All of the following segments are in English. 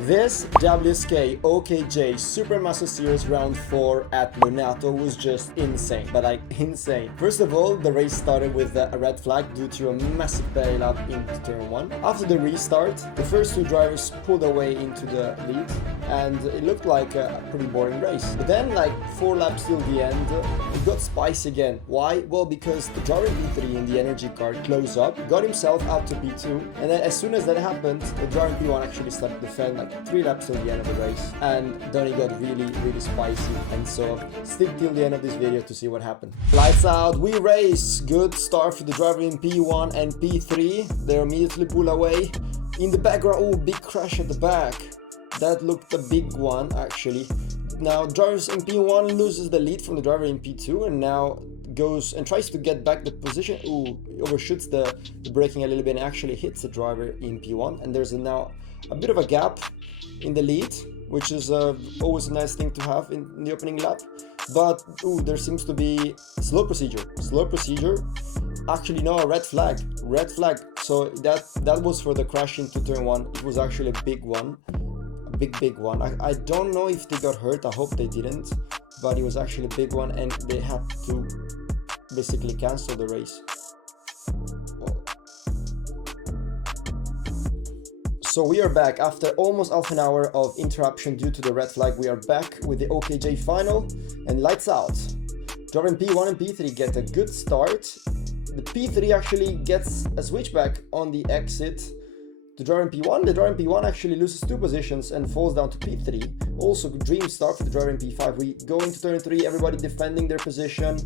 This WSK OKJ Supermaster Series round 4 at Lonato was just insane, but like insane. First of all, the race started with a red flag due to a massive bailout into turn 1. After the restart, the first two drivers pulled away into the lead and it looked like a pretty boring race. But then like 4 laps till the end, it got spicy again. Why? Well, because the driver in P3 in the energy car closed up, got himself out to P2, and then as soon as that happened, the driver in P1 actually started to defend like 3 laps till the end of the race, and then it got really spicy. And so stick till the end of this video to see what happened. Lights out, we race. Good start for the driver in P1 and P3. They immediately pull away. In the background, oh, big crash at the back. That looked a big one actually. Now drivers in P1 loses the lead from the driver in P2 and now goes and tries to get back the position. Ooh, overshoots the braking a little bit and actually hits the driver in P1, and there's now a bit of a gap in the lead, which is always a nice thing to have in the opening lap. But ooh, there seems to be slow procedure. Actually no, red flag. So that was for the crash into turn 1. It was actually a big one. Big one. I don't know if they got hurt. I hope they didn't, but it was actually a big one and they had to basically cancel the race. So we are back after almost half an hour of interruption due to the red flag. We are back with the OKJ final and lights out. Driver in P1 and P3 get a good start. The P3 actually gets a switchback on the exit. The driver in P1 actually loses 2 positions and falls down to P3. Also dream start for the driver in P5. We go into turn 3, everybody defending their position.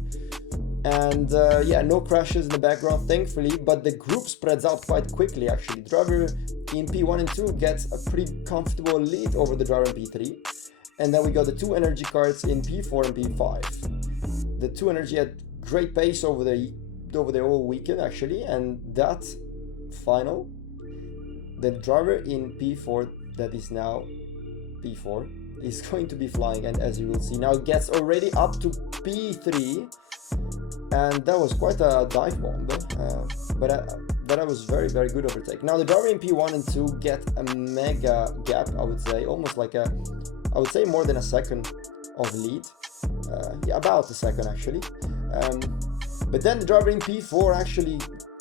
And yeah, no crashes in the background thankfully, but the group spreads out quite quickly actually. The driver in P1 and 2 gets a pretty comfortable lead over the driver in P3. And then we got the 2 energy cards in P4 and P5. The 2 energy had great pace over the whole weekend actually, and that final, the driver in P4 that is now P4 is going to be flying, and as you will see now it gets already up to P3, and that was quite a dive bomb, but that was very good overtake. Now the driver in P1 and 2 get a mega gap, I would say, almost like I would say more than a second of lead, yeah, about a second actually, but then the driver in P4 actually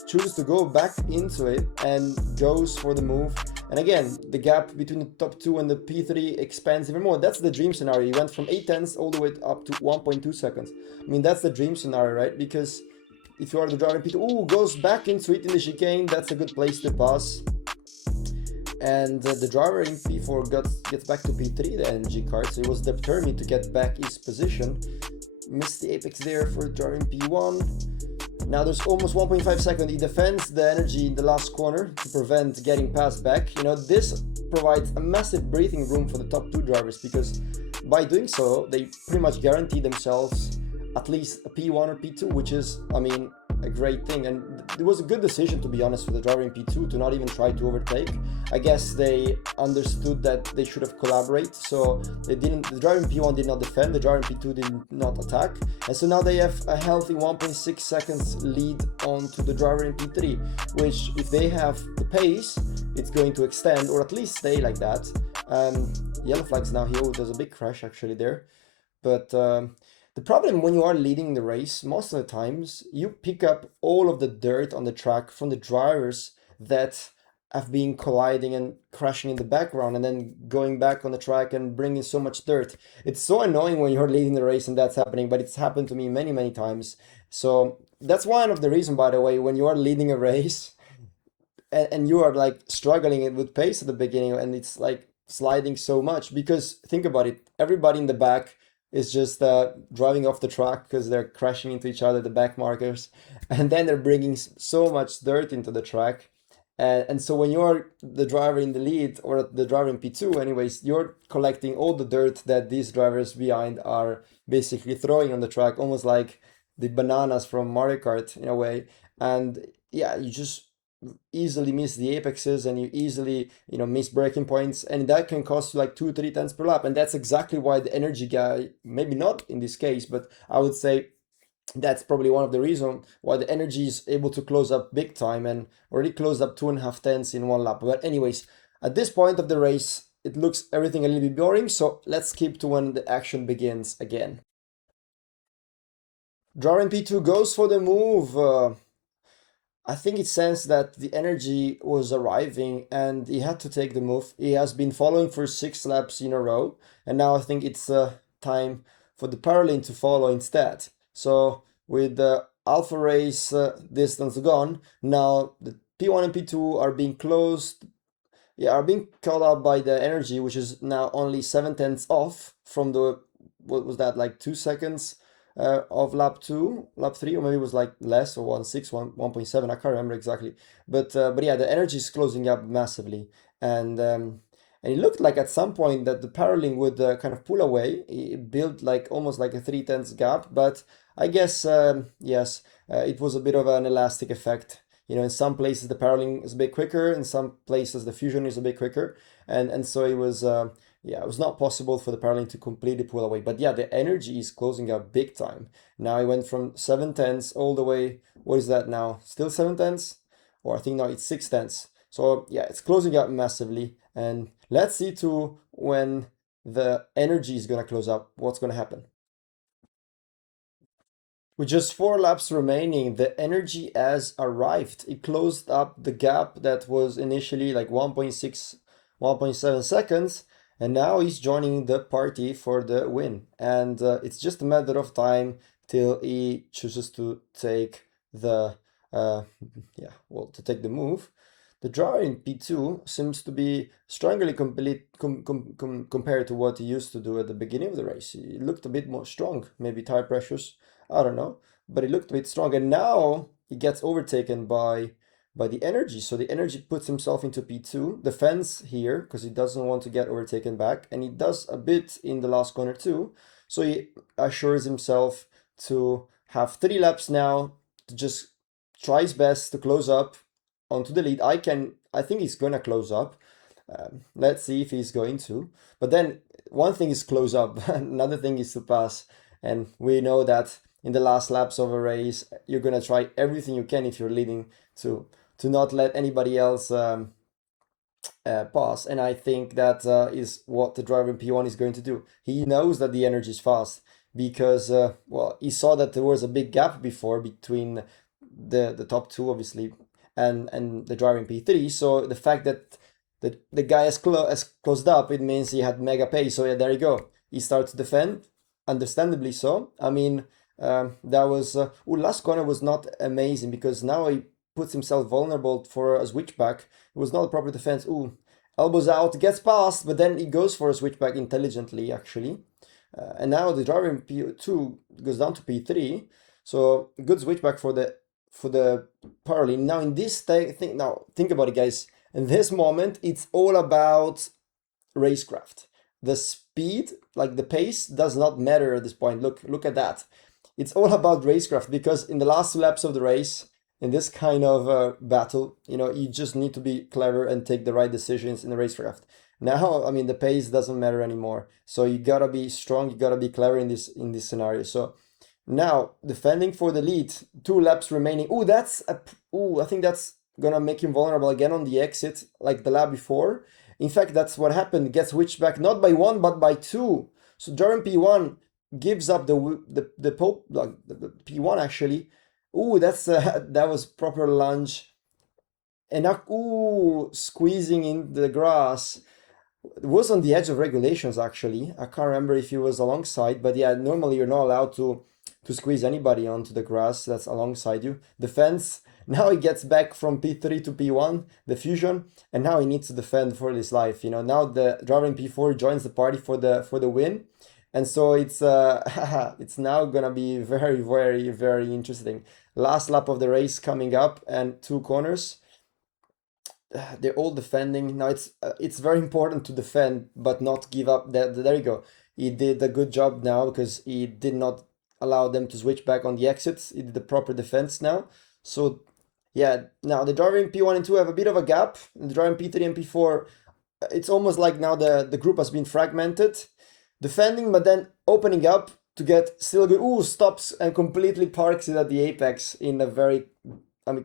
chooses to go back into it and goes for the move, and again the gap between the top 2 and the P3 expands even more. That's the dream scenario. You went from 8 tenths all the way up to 1.2 seconds. I mean, that's the dream scenario, right? Because if you are the driver in P2, ooh, goes back into it in the chicane, that's a good place to pass. And the driver in P4 gets back to P3, the energy card, so he was determined to get back his position. Missed the apex there for the driver in P1. Now there's almost 1.5 seconds. He defends the energy in the last corner to prevent getting passed back. You know, this provides a massive breathing room for the top 2 drivers, because by doing so, they pretty much guarantee themselves at least a P1 or P2, which is, I mean, a great thing. And it was a good decision, to be honest, for the driver in P2 to not even try to overtake. I guess they understood that they should have collaborated, so they didn't. The driver in P1 did not defend, the driver in P2 did not attack, and so now they have a healthy 1.6 seconds lead onto the driver in P3, which if they have the pace, it's going to extend or at least stay like that. Yellow flags now here. There's a big crash actually there, but the problem when you are leading the race, most of the times you pick up all of the dirt on the track from the drivers that have been colliding and crashing in the background and then going back on the track and bringing so much dirt. It's so annoying when you're leading the race and that's happening, but it's happened to me many times. So that's one of the reasons, by the way, when you are leading a race and you are like struggling with pace at the beginning and it's like sliding so much, because think about it, everybody in the back is just driving off the track because they're crashing into each other, the back markers, and then they're bringing so much dirt into the track. And so when you're the driver in the lead, or the driver in P2 anyways, you're collecting all the dirt that these drivers behind are basically throwing on the track, almost like the bananas from Mario Kart in a way. And yeah, you just easily miss the apexes and you easily, you know, miss braking points, and that can cost you like 2-3 tenths per lap. And that's exactly why the energy guy, maybe not in this case, but I would say that's probably one of the reasons why the energy is able to close up big time and already closed up 2.5 tenths in one lap. But anyways, at this point of the race, it looks everything a little bit boring, so let's skip to when the action begins again. Driver in P2 goes for the move. I think it sensed that the energy was arriving and he had to take the move. He has been following for 6 laps in a row, and now I think it's time for the Paralin to follow instead. So with the Alpha Race distance gone, now the P1 and P2 are being closed, are being caught up by the energy, which is now only 7/10 off from the, what was that, like 2 seconds of lap 2, lap 3, or maybe it was like less, or 1.6, 1.7, I can't remember exactly. But yeah, the energy is closing up massively, and it looked like at some point that the Paralink would kind of pull away. It built like almost like a 3/10 gap, but I guess yes, it was a bit of an elastic effect. In some places the Paralink is a bit quicker, in some places the Fusion is a bit quicker, and so it was yeah, it was not possible for the Paralink to completely pull away. But yeah, the energy is closing up big time. Now it went from 7/10 all the way. What is that now? Still 7/10, or I think now it's 6/10. So yeah, it's closing up massively, and let's see to when the energy is gonna close up, what's gonna happen. With just 4 laps remaining, the energy has arrived. It closed up the gap that was initially like 1.6, 1.7 seconds, and now he's joining the party for the win. And it's just a matter of time till he chooses to take the to take the move. The driver in P2 seems to be strongly compared to what he used to do at the beginning of the race. He looked a bit more strong, maybe tire pressures, I don't know, but he looked a bit strong. And now he gets overtaken by the energy. So the energy puts himself into P2, defends here because he doesn't want to get overtaken back, and he does a bit in the last corner too. So he assures himself to have 3 laps now to just try his best to close up onto the lead. I think he's gonna close up. Let's see if he's going to. But then one thing is close up, another thing is to pass. And we know that in the last laps of a race, you're gonna try everything you can if you're leading to not let anybody else pass. And I think that is what the driver in P1 is going to do. He knows that the energy is fast because well, he saw that there was a big gap before between the top two, obviously, and the driver in P3. So the fact that the guy has closed up, it means he had mega pace. So yeah, there you go. He starts to defend, understandably so. I mean, that was last corner was not amazing because now he puts himself vulnerable for a switchback. It was not a proper defense. Elbows out, gets past, but then he goes for a switchback intelligently, actually. And now the driver in P2 goes down to P3. So good switchback for the Paralin. Now in this thing, now think about it, guys. In this moment, it's all about racecraft. The speed, like the pace, does not matter at this point. Look at that. It's all about racecraft because in the last 2 laps of the race, in this kind of battle, you just need to be clever and take the right decisions in the racecraft. Now, I mean, the pace doesn't matter anymore. So you gotta be strong. You gotta be clever in this scenario. So now defending for the lead, 2 laps remaining. I think that's gonna make him vulnerable again on the exit, like the lap before. In fact, that's what happened. Gets switched back not by 1 but by 2. So Jordan P1 gives up the P1 actually. That was proper lunge. And now, squeezing in the grass. It was on the edge of regulations actually. I can't remember if he was alongside, but yeah, normally you're not allowed to squeeze anybody onto the grass that's alongside you. Defense. Now he gets back from P3 to P1, the fusion, and now he needs to defend for his life. Now the driver in P4 joins the party for the win, and so it's it's now gonna be very, very, very interesting. Last lap of the race coming up, and 2 corners. They're all defending. Now it's very important to defend, but not give up. There you go. He did a good job now because he did not allow them to switch back on the exits. He did the proper defense now. So yeah, now the driver in P1 and 2 have a bit of a gap. The driver in P3 and P4, it's almost like now the group has been fragmented. Defending, but then opening up to get still good. Stops and completely parks it at the apex in a very,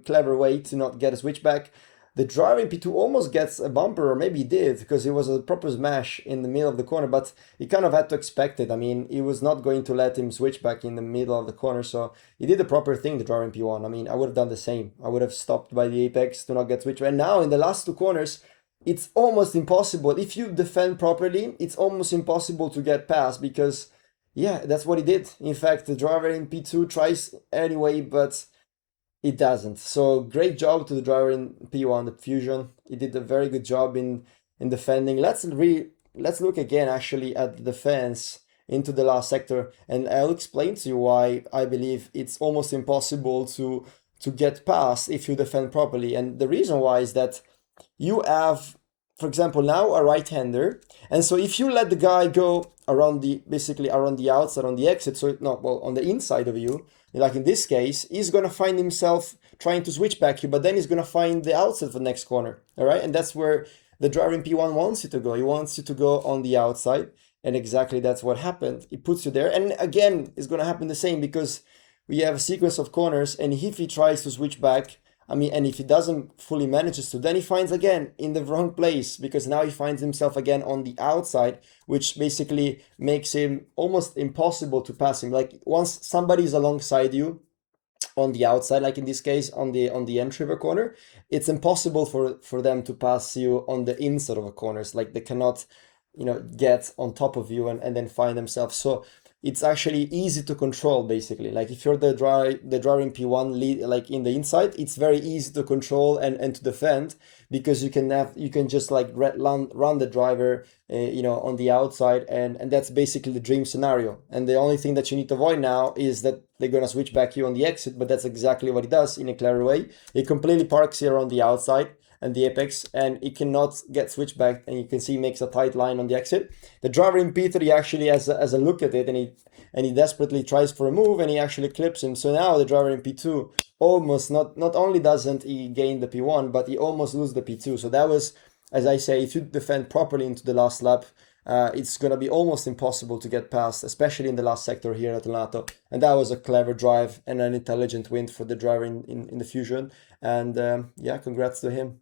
clever way to not get a switchback. The driver in P2 almost gets a bumper, or maybe he did, because it was a proper smash in the middle of the corner, but he kind of had to expect it. I mean, he was not going to let him switch back in the middle of the corner, so he did the proper thing, the driver in P1. I mean, I would have done the same. I would have stopped by the apex to not get switched. And now in the last two corners, it's almost impossible. If you defend properly, it's almost impossible to get past because, yeah, that's what he did. In fact, the driver in P2 tries anyway, but it doesn't. So great job to the driver in P1, the Fusion. He did a very good job in defending. Let's look again actually at the defense into the last sector, and I'll explain to you why I believe it's almost impossible to get past if you defend properly. And the reason why is that you have, for example, now a right-hander, and so if you let the guy go around the basically around the outside on the exit, so no, well, on the inside of you, like in this case, he's gonna find himself trying to switch back you, but then he's gonna find the outside for the next corner, all right? And that's where the driver in P1 wants you to go. He wants you to go on the outside, and exactly that's what happened. He puts you there, and again, it's gonna happen the same because we have a sequence of corners, and if he tries to switch back, I mean, and if he doesn't fully manages to, then he finds again in the wrong place because now he finds himself again on the outside, which basically makes him almost impossible to pass him. Like once somebody is alongside you on the outside, like in this case on the entry of a corner, it's impossible for them to pass you on the inside of a corners. Like they cannot, get on top of you and then find themselves. So it's actually easy to control basically. Like if you're the driver in P1 lead, like in the inside, it's very easy to control and to defend because you can just like run the driver on the outside, and that's basically the dream scenario. And the only thing that you need to avoid now is that they're gonna switch back you on the exit, but that's exactly what he does in a clever way. He completely parks here on the outside and the apex, and he cannot get switched back, and you can see he makes a tight line on the exit. The driver in P3 actually has a look at it, and he desperately tries for a move, and he actually clips him. So now the driver in P2 almost not only doesn't he gain the P1, but he almost loses the P2. So that was, as I say, if you defend properly into the last lap, it's going to be almost impossible to get past, especially in the last sector here at Lonato. And that was a clever drive and an intelligent win for the driver in the Fusion. And yeah, congrats to him.